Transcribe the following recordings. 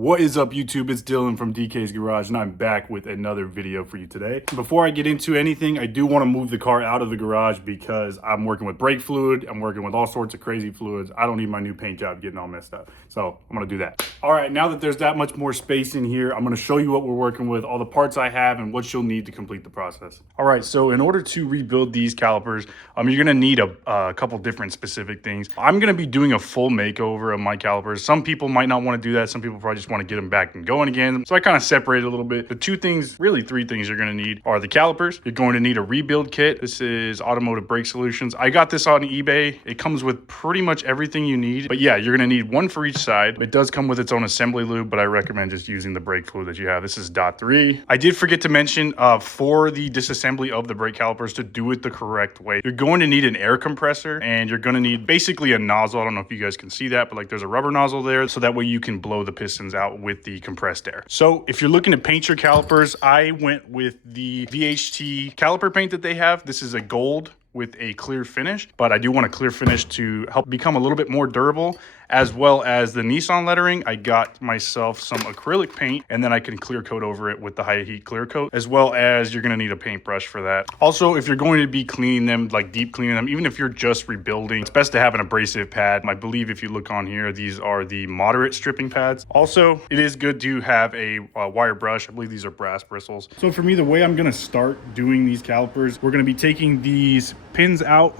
What is up, YouTube? It's Dylan from DK's Garage, and I'm back with another video for you today. Before I get into anything, I do want to move the car out of the garage because I'm working with brake fluid. I'm working with all sorts of crazy fluids. I don't need my new paint job getting all messed up. So I'm going to do that. All right, now that there's that much more space in here, I'm going to show you what we're working with, all the parts I have, and what you'll need to complete the process. All right, so in order to rebuild these calipers, you're going to need a couple different specific things. I'm going to be doing a full makeover of my calipers. Some people might not want to do that. Some people probably just want to get them back and going again. So I kind of separate it a little bit. The two things, really three things you're going to need are the calipers. You're going to need a rebuild kit. This is Automotive Brake Solutions. I got this on eBay. It comes with pretty much everything you need. But yeah, you're going to need one for each side. It does come with its own assembly lube, but I recommend just using the brake fluid that you have. This is .3. I did forget to mention for the disassembly of the brake calipers, to do it the correct way, you're going to need an air compressor, and you're going to need basically a nozzle. I don't know if you guys can see that, but like there's a rubber nozzle there, so that way you can blow the pistons out with the compressed air. So if you're looking to paint your calipers, I went with the VHT caliper paint that they have. This is a gold with a clear finish, but I do want a clear finish to help become a little bit more durable, as well as the Nissan lettering. I got myself some acrylic paint, and then I can clear coat over it with the high heat clear coat, as well as you're going to need a paintbrush for that. Also, if you're going to be cleaning them, like deep cleaning them, even if you're just rebuilding, it's best to have an abrasive pad. I believe if you look on here, these are the moderate stripping pads. Also, it is good to have a wire brush. I believe these are brass bristles. So for me, the way I'm going to start doing these calipers, we're going to be taking these pins out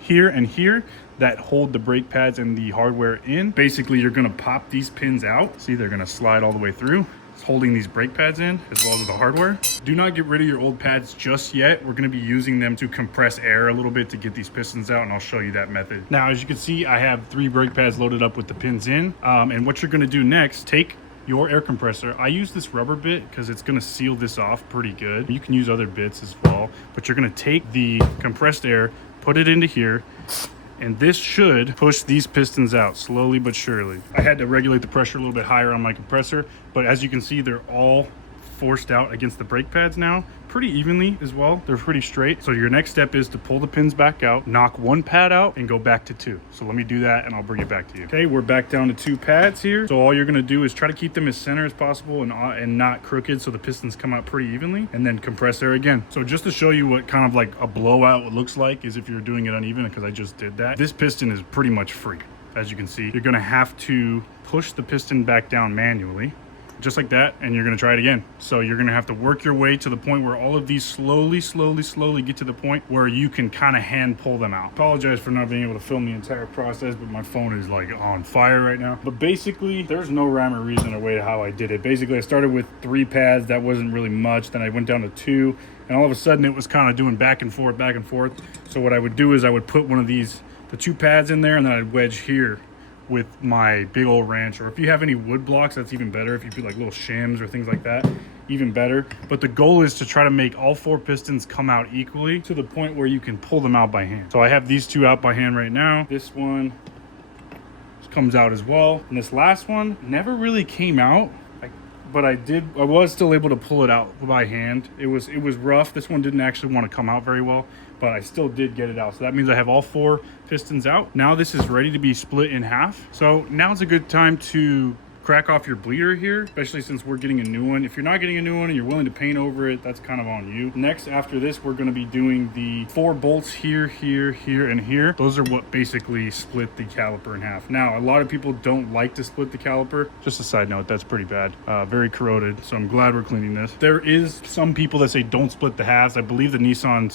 here and here that hold the brake pads and the hardware in. Basically, you're gonna pop these pins out. See, they're gonna slide all the way through. It's holding these brake pads in, as well as the hardware. Do not get rid of your old pads just yet. We're gonna be using them to compress air a little bit to get these pistons out, and I'll show you that method. Now, as you can see, I have 3 brake pads loaded up with the pins in. And what you're gonna do next, take your air compressor. I use this rubber bit because it's gonna seal this off pretty good. You can use other bits as well, but you're gonna take the compressed air, put it into here, and this should push these pistons out slowly but surely. I had to regulate the pressure a little bit higher on my compressor, but as you can see, they're all forced out against the brake pads now, pretty evenly as well. They're pretty straight. So your next step is to pull the pins back out, knock 1 pad out, and go back to 2. So let me do that and I'll bring it back to you. Okay, we're back down to 2 pads here. So all you're gonna do is try to keep them as center as possible and not crooked, so the pistons come out pretty evenly, and then compress air again. So just to show you what kind of like a blowout looks like is if you're doing it uneven, because I just did that. This piston is pretty much free. As you can see, you're gonna have to push the piston back down manually, just like that, and you're gonna try it again. So you're gonna have to work your way to the point where all of these slowly get to the point where you can kind of hand pull them out. Apologize for not being able to film the entire process, but my phone is like on fire right now. But basically, there's no rhyme or reason or way to how I did it. Basically, I started with 3 pads. That wasn't really much. Then I went down to 2, and all of a sudden it was kind of doing back and forth. So what I would do is I would put one of these, the 2 pads in there, and then I'd wedge here with my big old wrench, or if you have any wood blocks, that's even better. If you put like little shims or things like that, even better. But the goal is to try to make all 4 pistons come out equally to the point where you can pull them out by hand. So I have these 2 out by hand right now. This one comes out as well, and this last one never really came out, but I was still able to pull it out by hand. It was rough. This one didn't actually want to come out very well, but I still did get it out. So that means I have all 4 pistons out. Now this is ready to be split in half. So now's a good time to crack off your bleeder here, especially since we're getting a new one. If you're not getting a new one and you're willing to paint over it, that's kind of on you. Next, after this, we're gonna be doing the 4 bolts here, here, here, and here. Those are what basically split the caliper in half. Now, a lot of people don't like to split the caliper. Just a side note, that's pretty bad. Very corroded, so I'm glad we're cleaning this. There is some people that say don't split the halves. I believe the Nissan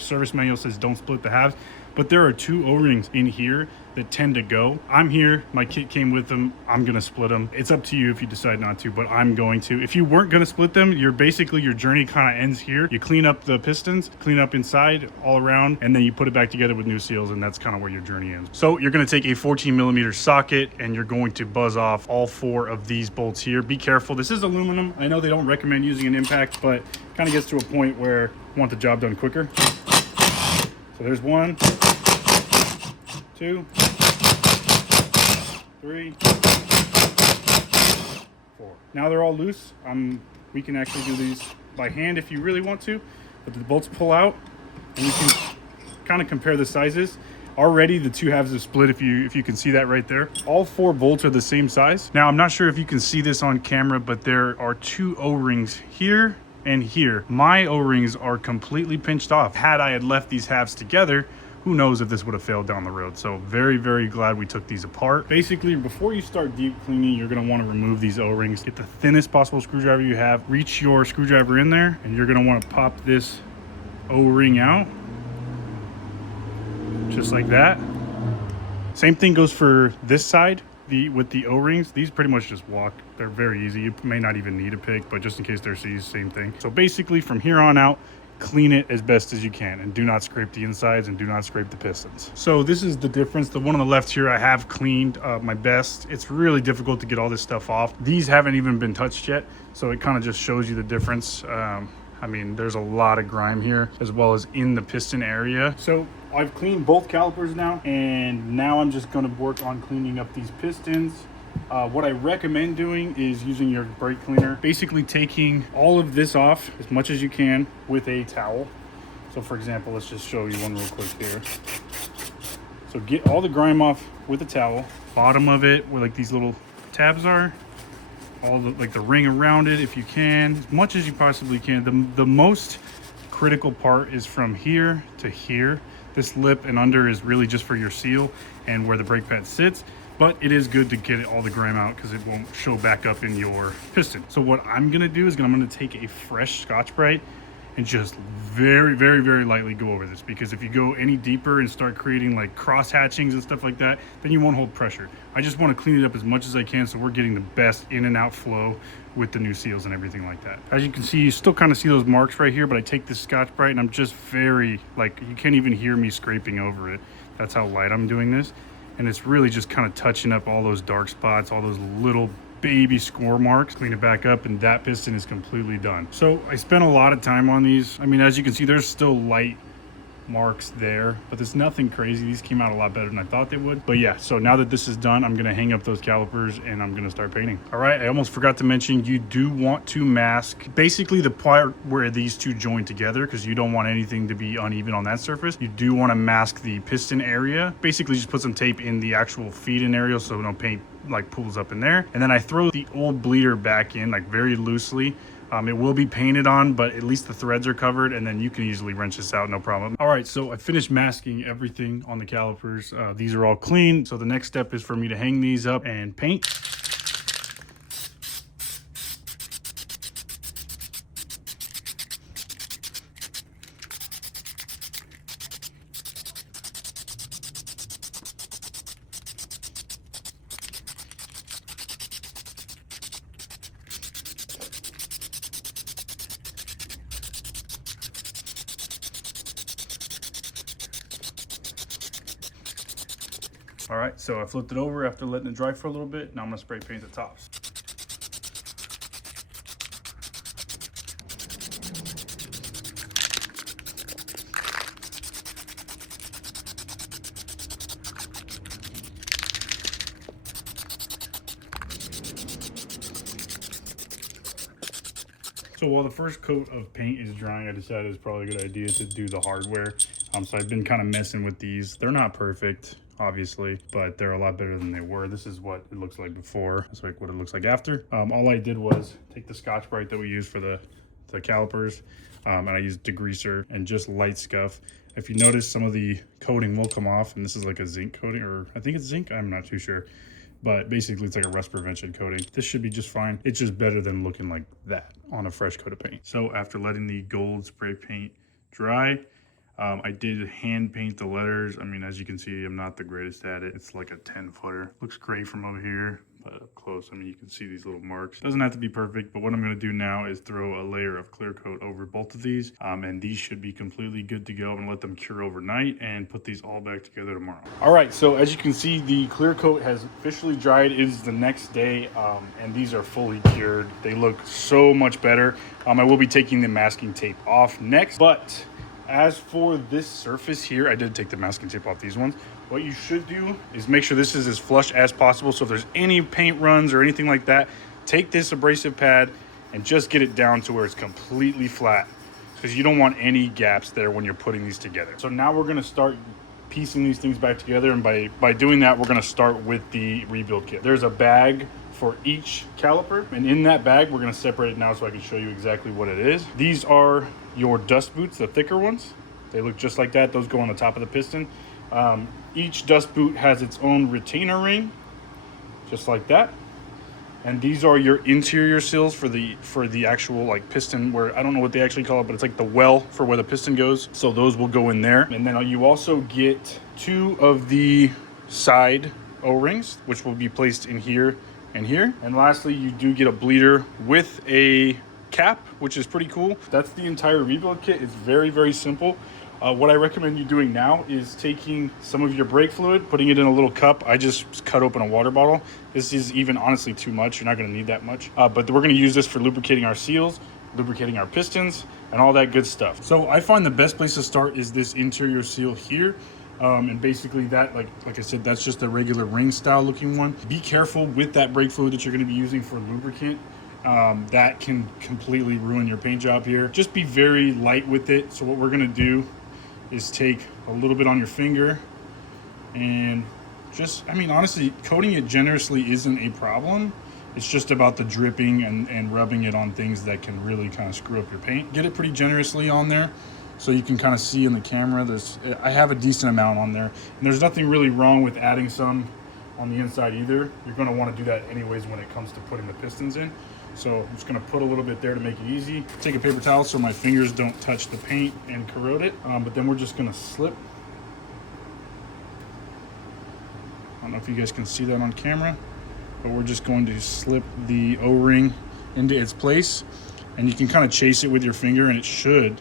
service manual says don't split the halves, but there are 2 O-rings in here that tend to go. I'm here, my kit came with them, I'm gonna split them. It's up to you if you decide not to, but I'm going to. If you weren't gonna split them, your journey kind of ends here. You clean up the pistons, clean up inside all around, and then you put it back together with new seals, and that's kind of where your journey ends. So you're gonna take a 14mm socket, and you're going to buzz off all 4 of these bolts here. Be careful, this is aluminum. I know they don't recommend using an impact, but kind of gets to a point where you want the job done quicker. So there's 1, 2, 3, 4. Now they're all loose. We can actually do these by hand if you really want to, but the bolts pull out, and you can kind of compare the sizes. Already the two halves have split, if you can see that right there. All 4 bolts are the same size. Now, I'm not sure if you can see this on camera, but there are 2 O-rings here and here. My O-rings are completely pinched off. Had I had left these halves together, who knows if this would have failed down the road. So very, very glad we took these apart. Basically, before you start deep cleaning, you're gonna wanna remove these O-rings. Get the thinnest possible screwdriver you have. Reach your screwdriver in there, and you're gonna wanna pop this O-ring out. Just like that. Same thing goes for this side. With the O-rings, these pretty much just walk. They're very easy. You may not even need a pick, but just in case they're seized, same thing. So basically, from here on out, clean it as best as you can, and do not scrape the insides and do not scrape the pistons. So this is the difference. The one on the left here, I have cleaned my best. It's really difficult to get all this stuff off. These haven't even been touched yet, so it kind of just shows you the difference. I mean, there's a lot of grime here, as well as in the piston area. So I've cleaned both calipers now, and now I'm just gonna work on cleaning up these pistons. What I recommend doing is using your brake cleaner, basically taking all of this off as much as you can with a towel. So for example, let's just show you one real quick here. So get all the grime off with a towel. Bottom of it, where like these little tabs are, all the, like the ring around it, if you can, as much as you possibly can. The most critical part is from here to here. This lip and under is really just for your seal and where the brake pad sits. But it is good to get all the grime out because it won't show back up in your piston. So what I'm gonna do is I'm gonna take a fresh Scotch-Brite and just very, very, very lightly go over this, because if you go any deeper and start creating like cross hatchings and stuff like that, then you won't hold pressure. I just want to clean it up as much as I can so we're getting the best in and out flow with the new seals and everything like that. As you can see, you still kind of see those marks right here, but I take this Scotch-Brite and I'm just very, like, you can't even hear me scraping over it. That's how light I'm doing this. And it's really just kind of touching up all those dark spots, all those little baby score marks. Clean it back up, and that piston is completely done. So I spent a lot of time on these. I mean, as you can see, there's still light marks there, but there's nothing crazy. These came out a lot better than I thought they would. But yeah, so now that this is done, I'm gonna hang up those calipers and I'm gonna start painting. All right, I almost forgot to mention, you do want to mask basically the part where these two join together, because you don't want anything to be uneven on that surface. You do want to mask the piston area. Basically just put some tape in the actual feed-in area so no paint like pulls up in there. And then I throw the old bleeder back in like very loosely. It will be painted on, but at least the threads are covered, and then you can easily wrench this out, no problem. All right, so I finished masking everything on the calipers. These are all clean. So the next step is for me to hang these up and paint. All right, so I flipped it over after letting it dry for a little bit. Now I'm gonna spray paint the tops. So while the first coat of paint is drying, I decided it's probably a good idea to do the hardware. So I've been kind of messing with these. They're not perfect, obviously, but they're a lot better than they were. This is what it looks like before. That's like what it looks like after. All I did was take the Scotch-Brite that we use for the calipers, and I used degreaser and just light scuff. If you notice, some of the coating will come off, and this is like a zinc coating, or I think it's zinc, I'm not too sure. But basically it's like a rust prevention coating. This should be just fine. It's just better than looking like that on a fresh coat of paint. So after letting the gold spray paint dry, I did hand paint the letters. I mean, as you can see, I'm not the greatest at it. It's like a 10-footer. Looks great from over here, but up close, I mean, you can see these little marks. Doesn't have to be perfect, but what I'm gonna do now is throw a layer of clear coat over both of these, and these should be completely good to go. I'm gonna let them cure overnight and put these all back together tomorrow. All right, so as you can see, the clear coat has officially dried. It is the next day, and these are fully cured. They look so much better. I will be taking the masking tape off next, but as for this surface here, I did take the masking tape off these ones. What you should do is make sure this is as flush as possible. So if there's any paint runs or anything like that, take this abrasive pad and just get it down to where it's completely flat, because you don't want any gaps there when you're putting these together. So now we're gonna start piecing these things back together, and by doing that, we're going to start with the rebuild kit. There's a bag for each caliper, and in that bag we're going to separate it now so I can show you exactly what it is. These are your dust boots, the thicker ones. They look just like that. Those go on the top of the piston. Each dust boot has its own retainer ring, just like that. And these are your interior seals for the actual like piston, where I don't know what they actually call it, but it's like the well for where the piston goes. So those will go in there. And then you also get 2 of the side O-rings, which will be placed in here and here. And lastly, you do get a bleeder with a cap, which is pretty cool. That's the entire rebuild kit. It's very, very simple. What I recommend you doing now is taking some of your brake fluid, putting it in a little cup. I just cut open a water bottle. This is even honestly too much. You're not going to need that much. But we're going to use this for lubricating our seals, lubricating our pistons, and all that good stuff. So I find the best place to start is this interior seal here. And basically that, like I said, that's just a regular ring style looking one. Be careful with that brake fluid that you're going to be using for lubricant. That can completely ruin your paint job here. Just be very light with it. So what we're going to do is take a little bit on your finger and just, I mean, honestly, coating it generously isn't a problem. It's just about the dripping and rubbing it on things that can really kind of screw up your paint. Get it pretty generously on there so you can kind of see in the camera. I have a decent amount on there, and there's nothing really wrong with adding some on the inside either. You're going to want to do that anyways when it comes to putting the pistons in. So I'm just going to put a little bit there to make it easy. Take a paper towel so my fingers don't touch the paint and corrode it. But then we're just going to slip. I don't know if you guys can see that on camera, but we're just going to slip the O-ring into its place. And you can kind of chase it with your finger, and it should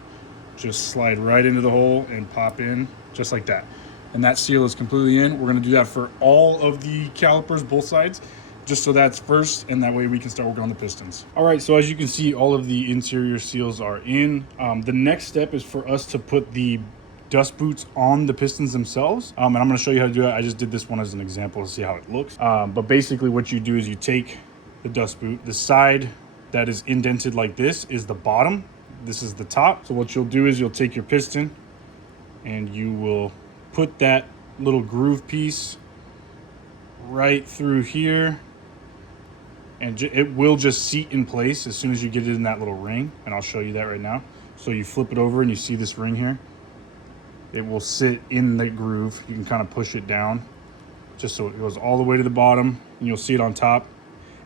just slide right into the hole and pop in just like that. And that seal is completely in. We're going to do that for all of the calipers, both sides, just so that's first, and that way we can start working on the pistons. All right, so as you can see, all of the interior seals are in. The next step is for us to put the dust boots on the pistons themselves. And I'm gonna show you how to do that. I just did this one as an example to see how it looks. But basically what you do is you take the dust boot, the side that is indented like this is the bottom, this is the top. So what you'll do is you'll take your piston and you will put that little groove piece right through here, and it will just seat in place as soon as you get it in that little ring, and I'll show you that right now. So you flip it over and you see this ring here. It will sit in the groove. You can kind of push it down just so it goes all the way to the bottom, and you'll see it on top.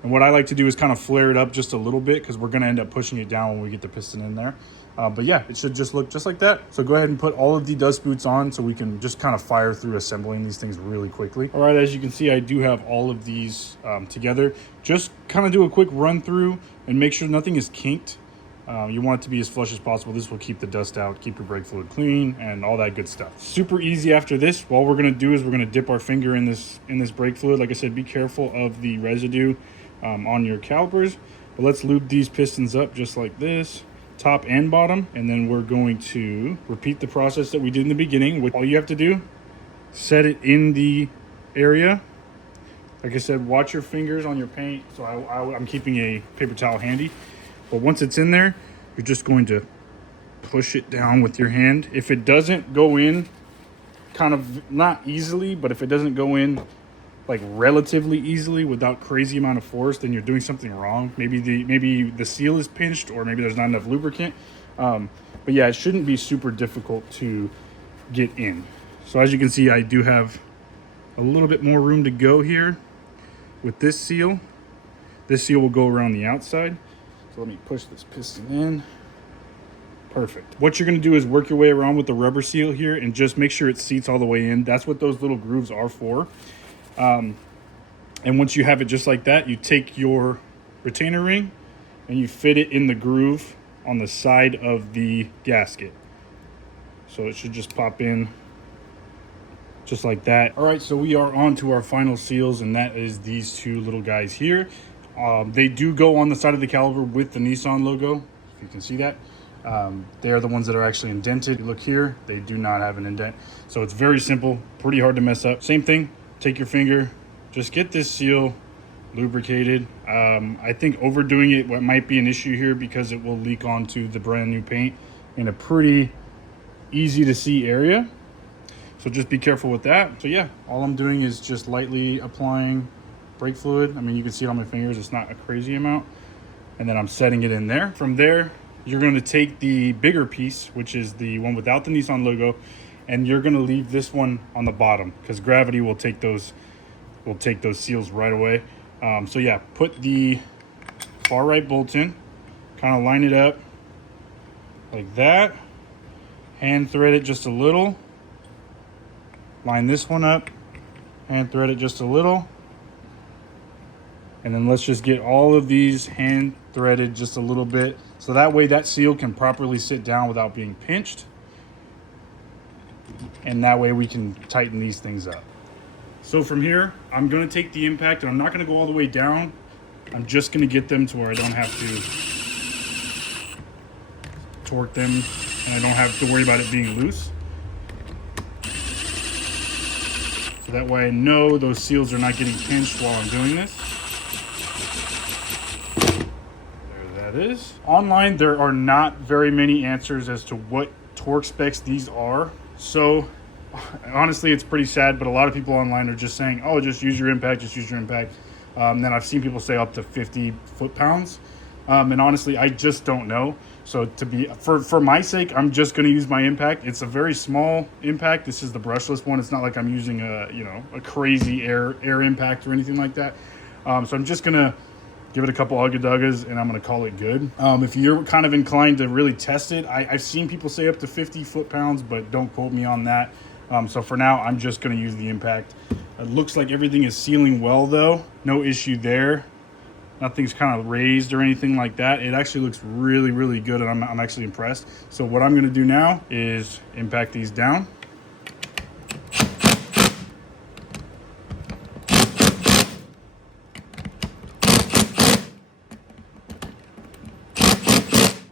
And what I like to do is kind of flare it up just a little bit, because we're going to end up pushing it down when we get the piston in there. But yeah, it should just look just like that. So go ahead and put all of the dust boots on so we can just kind of fire through assembling these things really quickly. All right, as you can see, I do have all of these together. Just kind of do a quick run through and make sure nothing is kinked. You want it to be as flush as possible. This will keep the dust out, keep your brake fluid clean, and all that good stuff. Super easy after this. All we're going to do is we're going to dip our finger in this brake fluid. Like I said, be careful of the residue on your calipers. But let's lube these pistons up just like this, top and bottom, and then we're going to repeat the process that we did in the beginning. All you have to do, set it in the area. Like I said, watch your fingers on your paint. So I'm keeping a paper towel handy. But once it's in there, you're just going to push it down with your hand. If it doesn't go in, kind of not easily, but if it doesn't go in like relatively easily without crazy amount of force, then you're doing something wrong. Maybe the seal is pinched, or maybe there's not enough lubricant. But yeah, it shouldn't be super difficult to get in. So as you can see, I do have a little bit more room to go here with this seal. This seal will go around the outside. So let me push this piston in. Perfect. What you're going to do is work your way around with the rubber seal here and just make sure it seats all the way in. That's what those little grooves are for. And once you have it just like that, you take your retainer ring and you fit it in the groove on the side of the gasket. So it should just pop in just like that. All right, so we are on to our final seals, and that is these two little guys here. They do go on the side of the caliper with the Nissan logo, if you can see that. They are the ones that are actually indented. You look here, they do not have an indent. So it's very simple, pretty hard to mess up. Same thing, take your finger, just get this seal lubricated. I think overdoing it might be an issue here because it will leak onto the brand new paint in a pretty easy to see area. So just be careful with that. So yeah, all I'm doing is just lightly applying brake fluid. I mean, you can see it on my fingers. It's not a crazy amount. And then I'm setting it in there. From there, you're going to take the bigger piece, which is the one without the Nissan logo, and you're going to leave this one on the bottom because gravity will take those seals right away. So yeah, put the far right bolt in, kind of line it up like that, hand thread it just a little, line this one up, hand thread it just a little, and then let's just get all of these hand threaded just a little bit, so that way that seal can properly sit down without being pinched, and that way we can tighten these things up. So from here, I'm going to take the impact, and I'm not going to go all the way down. I'm just going to get them to where I don't have to torque them, and I don't have to worry about it being loose. So that way I know those seals are not getting pinched while I'm doing this. There that is. Online, there are not very many answers as to what torque specs these are. So honestly, it's pretty sad, but a lot of people online are just saying, oh, just use your impact, just use your impact. Then I've seen people say up to 50 foot-pounds. And honestly, I just don't know. So for my sake, I'm just going to use my impact. It's a very small impact. This is the brushless one. It's not like I'm using a crazy air impact or anything like that. So I'm just going to give it a couple ugga-duggas, and I'm going to call it good. If you're kind of inclined to really test it, I've seen people say up to 50 foot-pounds, but don't quote me on that. So for now, I'm just going to use the impact. It looks like everything is sealing well, though. No issue there. Nothing's kind of raised or anything like that. It actually looks really, really good, and I'm actually impressed. So what I'm going to do now is impact these down.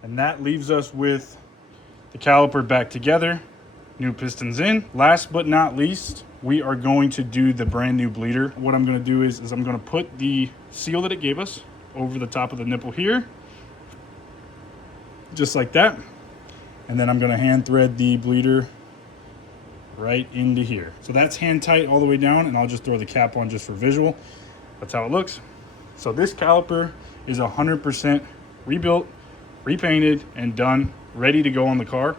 And that leaves us with the caliper back together, new pistons in. Last but not least, we are going to do the brand new bleeder. What I'm going to do is I'm going to put the seal that it gave us over the top of the nipple here, just like that. And then I'm going to hand thread the bleeder right into here. So that's hand tight all the way down, and I'll just throw the cap on just for visual. That's how it looks. So this caliper is 100% rebuilt, repainted, and done, ready to go on the car.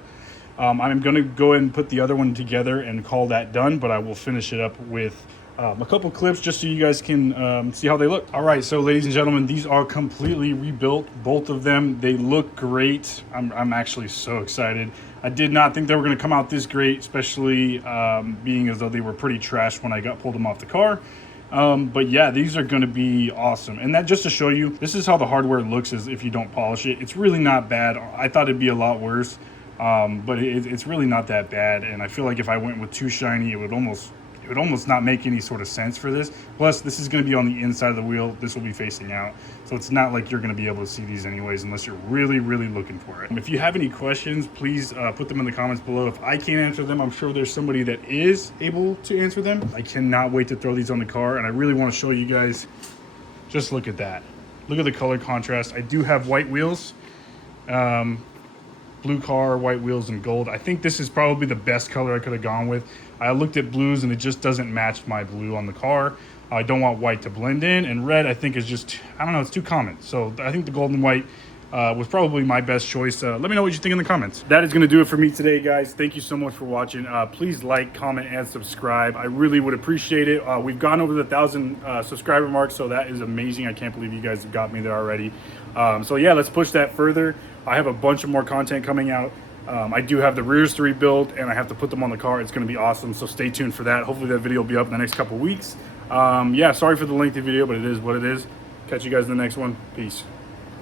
I'm going to go ahead and put the other one together and call that done, but I will finish it up with a couple clips just so you guys can see how they look. All right, so ladies and gentlemen, these are completely rebuilt, both of them. They look great. I'm actually so excited. I did not think they were going to come out this great, especially being as though they were pretty trashed when I pulled them off the car. But yeah, these are going to be awesome. And that, just to show you, this is how the hardware looks as if you don't polish it. It's really not bad. I thought it'd be a lot worse. But it's really not that bad, and I feel like if I went with too shiny, it would almost not make any sort of sense for this. Plus, this is going to be on the inside of the wheel. This will be facing out, so it's not like you're going to be able to see these anyways unless you're really, really looking for it. If you have any questions, please put them in the comments below. If I can't answer them, I'm sure there's somebody that is able to answer them. I cannot wait to throw these on the car, and I really want to show you guys. Just look at that. Look at the color contrast. I do have white wheels. Blue car, white wheels, and gold. I think this is probably the best color I could have gone with. I looked at blues and it just doesn't match my blue on the car. I don't want white to blend in, and red I think is just, I don't know, it's too common. So I think the gold and white was probably my best choice. Let me know what you think in the comments. That is going to do it for me today, guys. Thank you so much for watching. Please like, comment, and subscribe. I really would appreciate it. We've gone over the 1,000 subscriber mark, so that is amazing. I can't believe you guys have got me there already. So yeah, let's push that further. I have a bunch of more content coming out. I do have the rears to rebuild, and I have to put them on the car. It's going to be awesome, so stay tuned for that. Hopefully that video will be up in the next couple weeks. Yeah, sorry for the lengthy video, but it is what it is. Catch you guys in the next one. Peace.